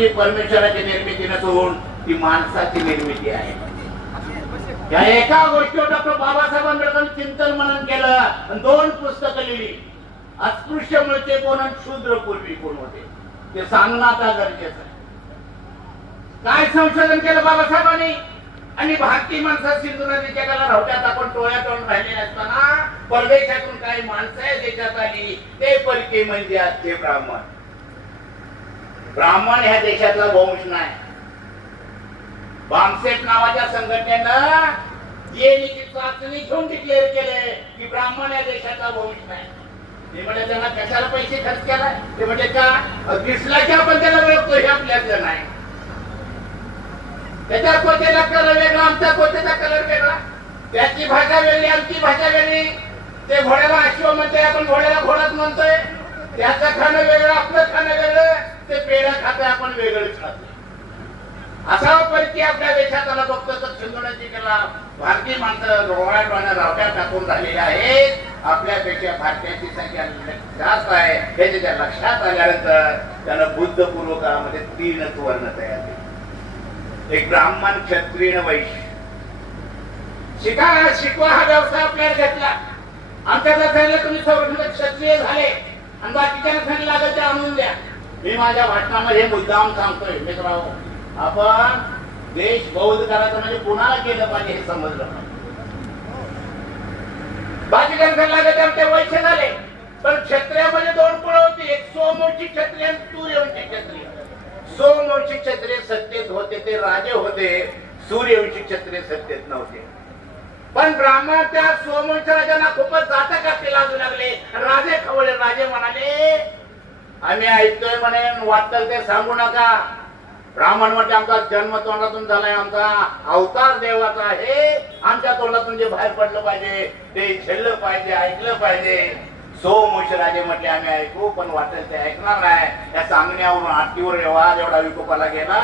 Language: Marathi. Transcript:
ही परमेश्वराची निर्मिती नसून ती माणसाची निर्मिती आहे. या एका गोष्टीवर डॉक्टर बाबासाहेब आंबेडकरांनी चिंतन मनन केलं आणि दोन पुस्तकं लिहिली. अस्पृश्य मिळते कोण आणि शूद्र पूर्वी कोण होते? ते सांगणं आता गरजेचं आहे. काय संशोधन केलं बाबासाहेबांनी? आणि भारतीय माणसं सिंधू नदीच्या जगाला रवट्यात आपण टोळ्या तोंड राहिले असताना परदेशातून काही माणसं आहे देशात आली. ते परके म्हणजे आजचे ब्राह्मण. ब्राह्मण ह्या देशातला वंश नाही बामसेट नावाच्या संघटनेनं चाचणी घेऊन डिक्लेअर केले की ब्राह्मण या देशाचा वंश नाही ते म्हणजे त्यांना कशाला पैसे खर्च केलाय? ते म्हणजे का दिसला की आपण त्याला ओळखतो हे आपल्यातलं नाही. त्याच्या त्वचेला कलर वेगळा आमच्या कोचेचा कलर वेगळा? त्याची भाषा वेगळी आमची भाषा वेगळी. ते घोड्याला अश्व म्हणते आपण घोड्याला घोडाच म्हणतोय. त्याचं खाणं वेगळं पेढा खातोय आपण वेगळंच खातोय असा परिचय आपल्या देशात आला बघतो तर सिंधुनाची कला भारतीय माणसं डोळ्या डोळ्या रावट्या टाकून राहिलेल्या आहेत. आपल्यापेक्षा भारतीयांची संख्या जास्त आहे. हे त्याच्या लक्षात आल्यानंतर त्यानं बुद्ध पूर्व काळामध्ये तीन वर्ण तयार केले. एक ब्राह्मण क्षत्रिय वैश्य. शिका शिकवा हा व्यवसाय आपल्याला घेतला. आमच्या सांगितलं तुम्ही संरक्षण क्षत्रिय झाले. आणि बाकीच्या लागत ते आणून द्या. मी माझ्या भाषणामध्ये मुद्दाम सांगतोय मित्रांनो. आपण देश बौद्ध करायचं म्हणजे कुणाला केलं पाहिजे हे समजलं पाहिजे. बाकीच्या लागत आमचे वैश्य झाले पण क्षत्रियामध्ये दोन पुढे होते. एक सोमवंशी क्षत्रिय आणि सूर्यवंशी क्षत्रिय. सोमवंशी क्षत्रिय सत्तेत होते ते राजे होते. सूर्यवंशी क्षत्रिय सत्तेत नव्हते. पण ब्राह्मण त्या सोमवंशी राजांना खूपच जातकाचे लागू लागले. राजे खवळे राजे म्हणाले आम्ही ऐकतोय म्हणे वाटतं ते सांगू नका. ब्राह्मण म्हणजे आमचा जन्म तोंडातून झालाय आमचा. अवतार देवाचा आहे. आमच्या तोंडातून जे बाहेर पडलं पाहिजे ते झेललं पाहिजे ऐकलं पाहिजे. सो राजे म्हटले आम्ही ऐकू पण वाटेल ते ऐकणार नाही. या सांगण्यावरून आरतीवर एवढा एवढा विकोपाला गेला.